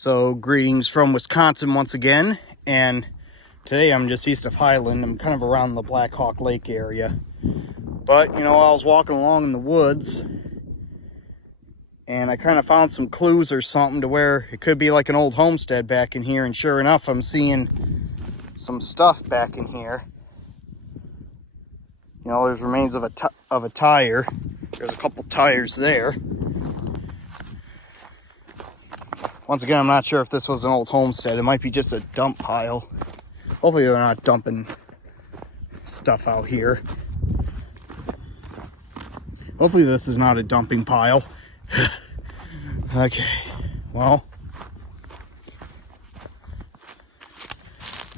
So greetings from Wisconsin once again, and today I'm just east of Highland. I'm kind of around the Black Hawk Lake area. But, you know, I was walking along in the woods, and I kind of found some clues or something to where it could be like an old homestead back in here, and sure enough, I'm seeing some stuff back in here. You know, there's remains of a tire. There's a couple tires there. Once again, I'm not sure if this was an old homestead. It might be just a dump pile. Hopefully they're not dumping stuff out here. Hopefully this is not a dumping pile. Okay, well.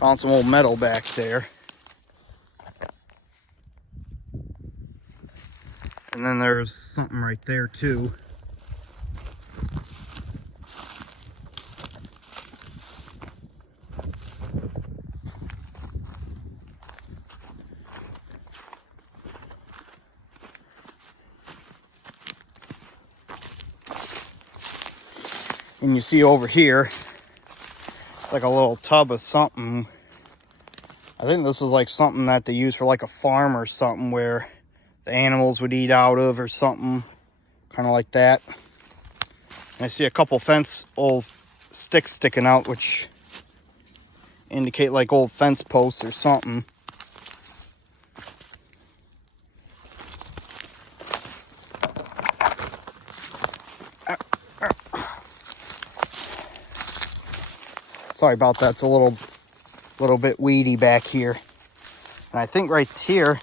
Found some old metal back there. And then there's something right there too. And you see over here, like a little tub of something. I think this is like something that they use for like a farm or something where the animals would eat out of or something, kind of like that. And I see a couple old sticks sticking out, which indicate like old fence posts or something. Sorry about that, it's a little bit weedy back here. And I think right here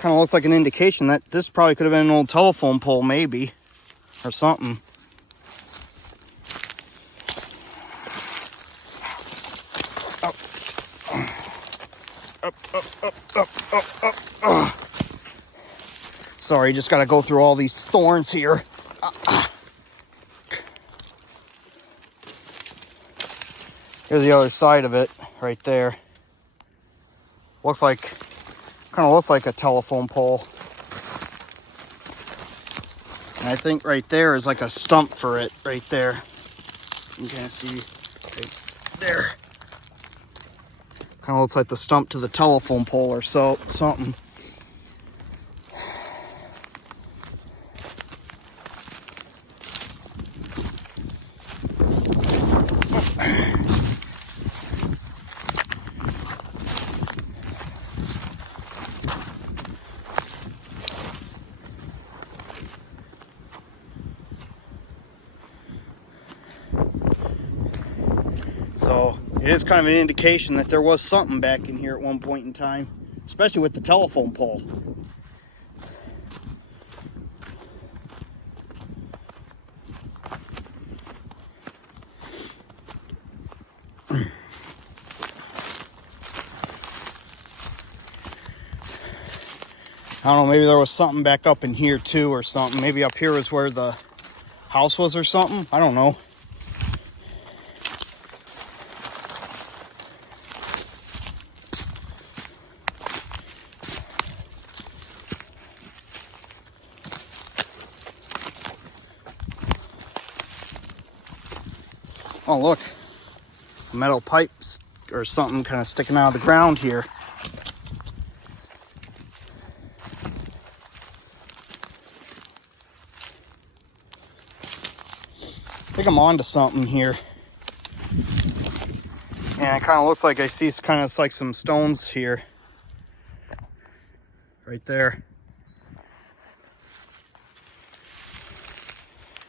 kind of looks like an indication that this probably could have been an old telephone pole maybe, or something. Up. Sorry, just gotta go through all these thorns here. Here's the other side of it, right there. Kind of looks like a telephone pole. And I think right there is like a stump for it, right there. You can see right there. Kind of looks like the stump to the telephone pole or something. So it is kind of an indication that there was something back in here at one point in time, especially with the telephone pole. I don't know, maybe there was something back up in here too or something. Maybe up here is where the house was or something. I don't know. Oh, look, metal pipes or something kind of sticking out of the ground here. I think I'm onto something here. And it kind of looks like I see kind of like some stones here. Right there.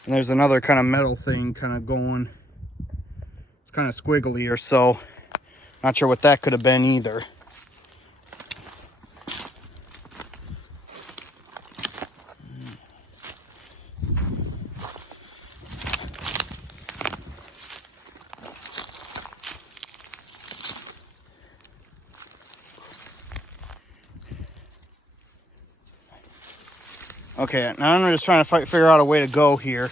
And there's another kind of metal thing kind of going. It's kind of squiggly or so. Not sure what that could have been either. Okay, now I'm just trying to figure out a way to go here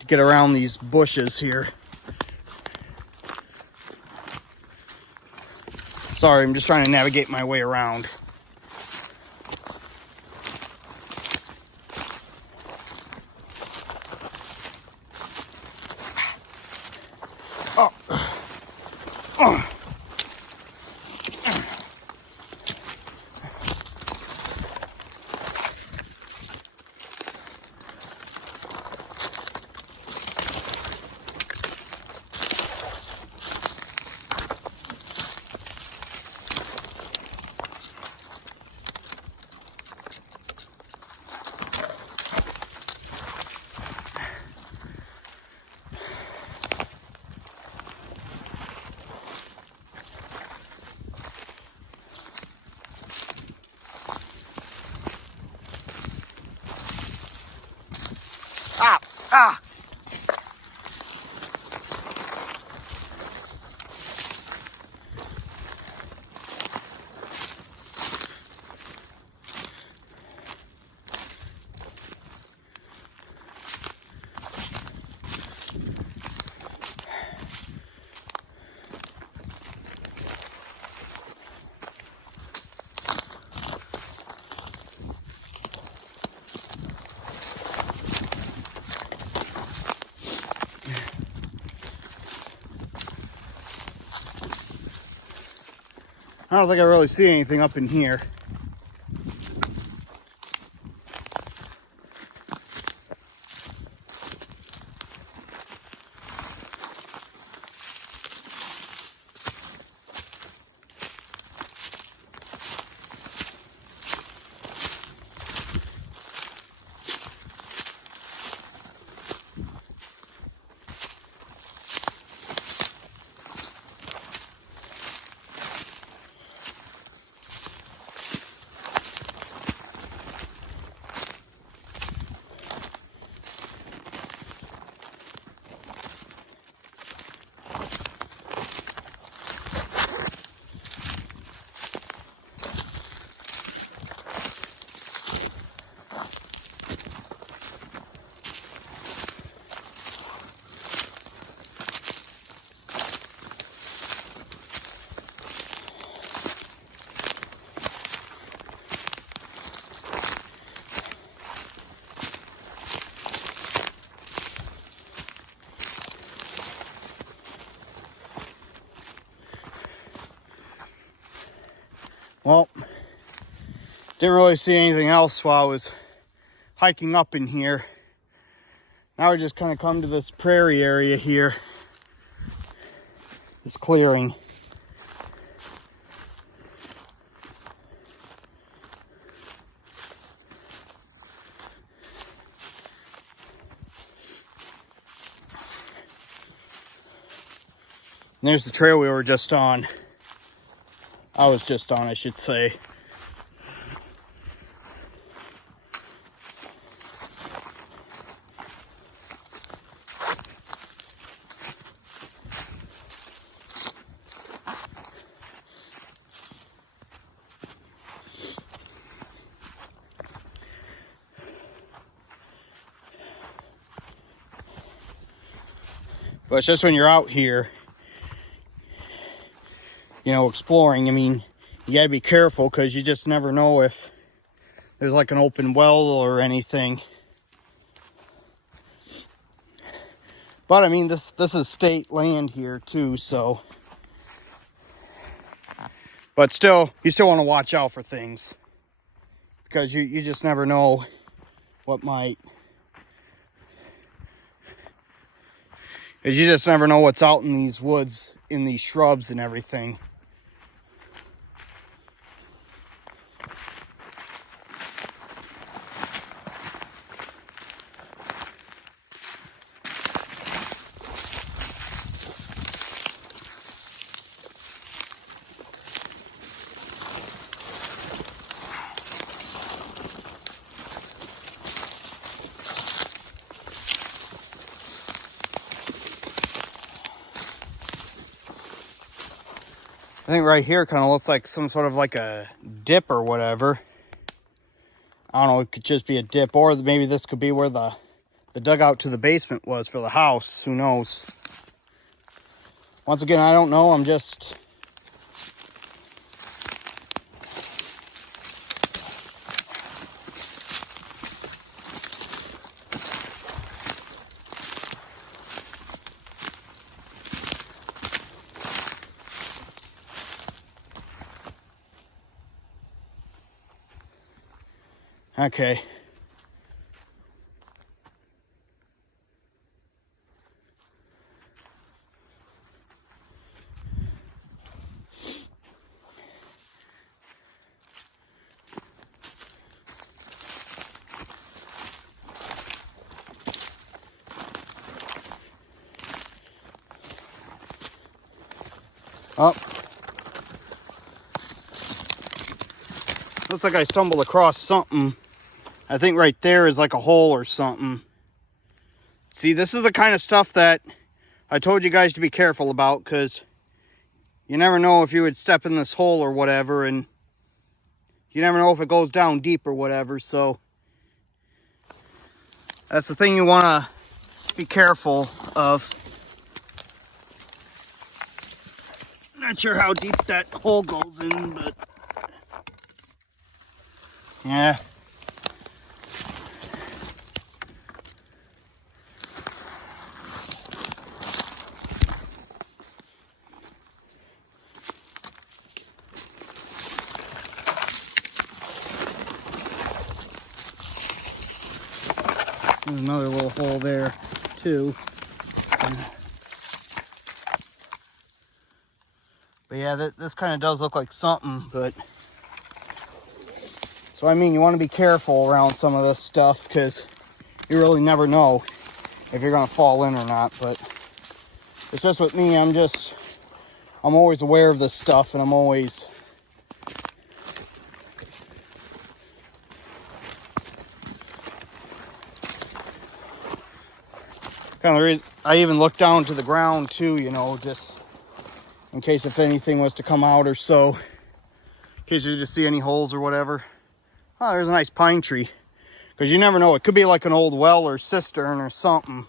to get around these bushes here. Sorry, I'm just trying to navigate my way around. Oh. Ah! Ah! I don't think I really see anything up in here. Well, didn't really see anything else while I was hiking up in here. Now we just kind of come to this prairie area here. This clearing. And there's the trail we were just on. I was just on, I should say. But it's just when you're out here, you know, exploring, I mean, you gotta be careful because you just never know if there's like an open well or anything. But I mean, this is state land here too, so. But still, you still want to watch out for things. Because you just never know what might. Because you just never know what's out in these woods, in these shrubs and everything. I think right here kind of looks like some sort of like a dip or whatever. I don't know, it could just be a dip, or maybe this could be where the dugout to the basement was for the house. Who knows? Once again, I don't know. I'm just... Okay. Oh. Looks like I stumbled across something. I think right there is like a hole or something. See, this is the kind of stuff that I told you guys to be careful about, because you never know if you would step in this hole or whatever, and you never know if it goes down deep or whatever. So that's the thing you want to be careful of. Not sure how deep that hole goes in, but yeah. There's another little hole there too. But yeah, this kind of does look like something, but so I mean, you want to be careful around some of this stuff, because you really never know if you're going to fall in or not. But it's just with me, I'm always aware of this stuff, and I'm always kind of the reason I even look down to the ground too, you know, just in case if anything was to come out or so, in case you just see any holes or whatever. Oh, there's a nice pine tree, because you never know, it could be like an old well or cistern or something.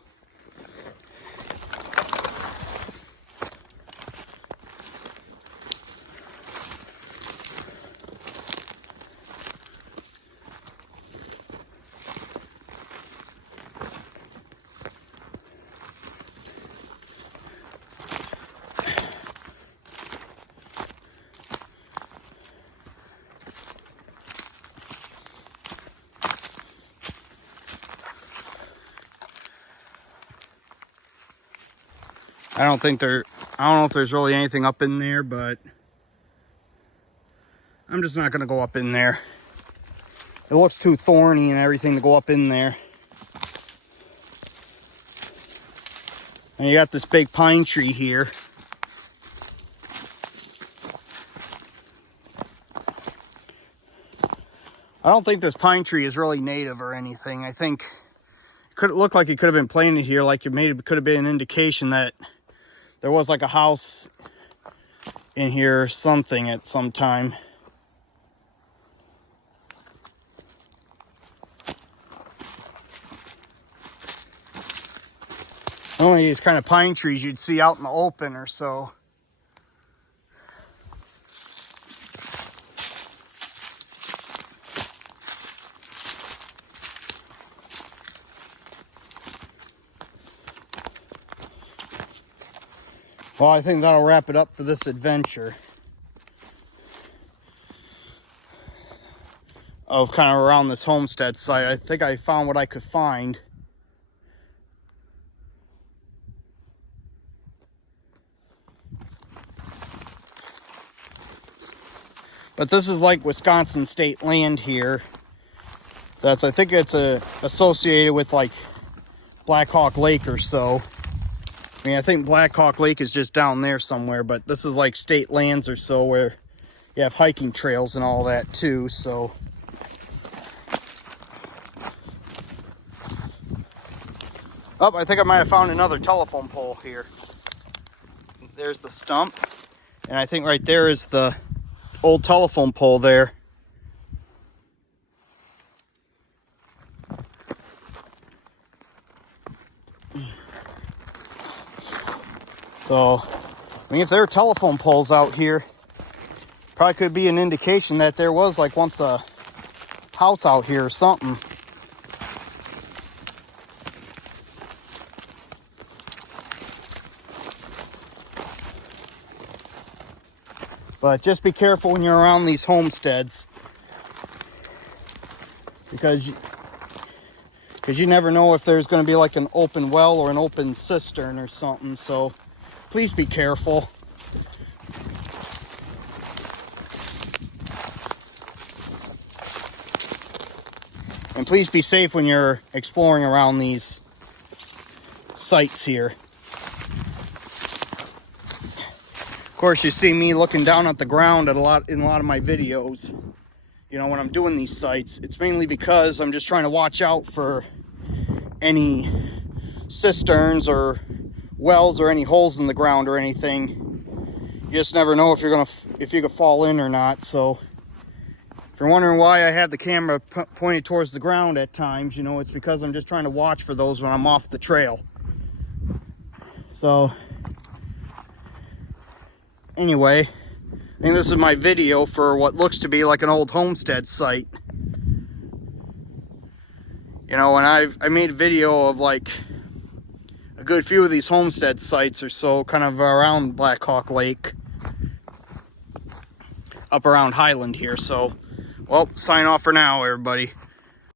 I don't know if there's really anything up in there, but I'm just not going to go up in there. It looks too thorny and everything to go up in there. And you got this big pine tree here. I don't think this pine tree is really native or anything. I think it could look like it could have been planted here, like it could have been an indication that there was like a house in here or something at some time. Only these kind of pine trees you'd see out in the open or so. Well, I think that'll wrap it up for this adventure of kind of around this homestead site. I think I found what I could find. But this is like Wisconsin state land here. So I think it's associated with like Black Hawk Lake or so. I mean, I think Black Hawk Lake is just down there somewhere, but this is like state lands or so where you have hiking trails and all that too, so. Oh, I think I might have found another telephone pole here. There's the stump, and I think right there is the old telephone pole there. So, I mean, if there are telephone poles out here, probably could be an indication that there was like once a house out here or something. But just be careful when you're around these homesteads. because you never know if there's going to be like an open well or an open cistern or something. So please be careful. And please be safe when you're exploring around these sites here. Of course, you see me looking down at the ground in a lot of my videos. You know, when I'm doing these sites, it's mainly because I'm just trying to watch out for any cisterns or wells or any holes in the ground or anything. You just never know if you could fall in or not. So if you're wondering why I have the camera pointed towards the ground at times, you know, it's because I'm just trying to watch for those when I'm off the trail. So anyway, I think this is my video for what looks to be like an old homestead site. You know, and I made a video of like a good few of these homestead sites or so, kind of around Black Hawk Lake, up around Highland here. So, well, sign off for now, everybody.